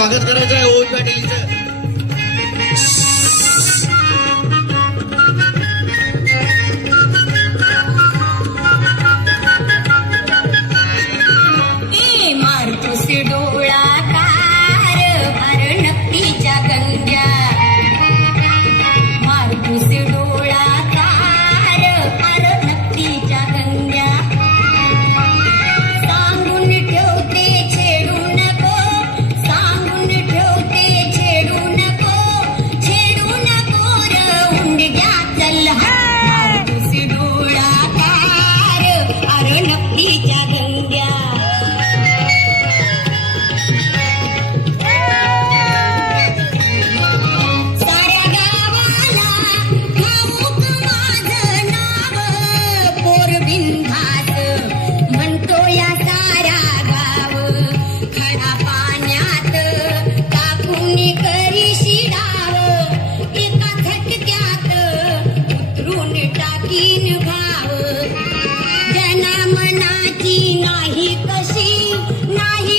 स्वागत करायचं चाहे ओम पाटील पाण्यात टाकून करी शिराव ते कथक त्यात टाकी टाकीन भाव जना मनाची नाही कशी नाही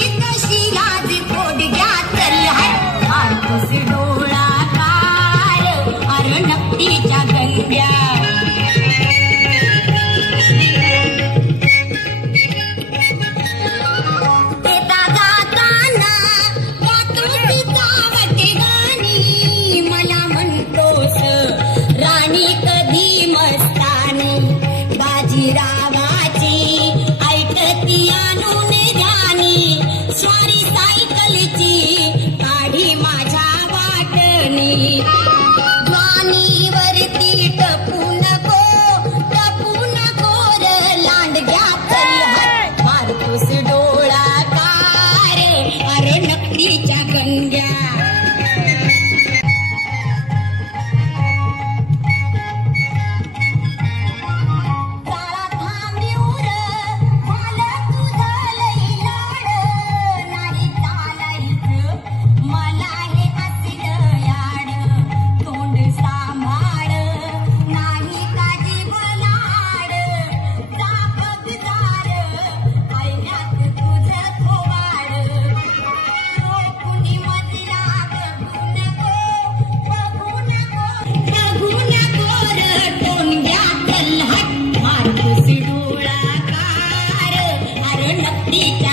उन्होंने Rica.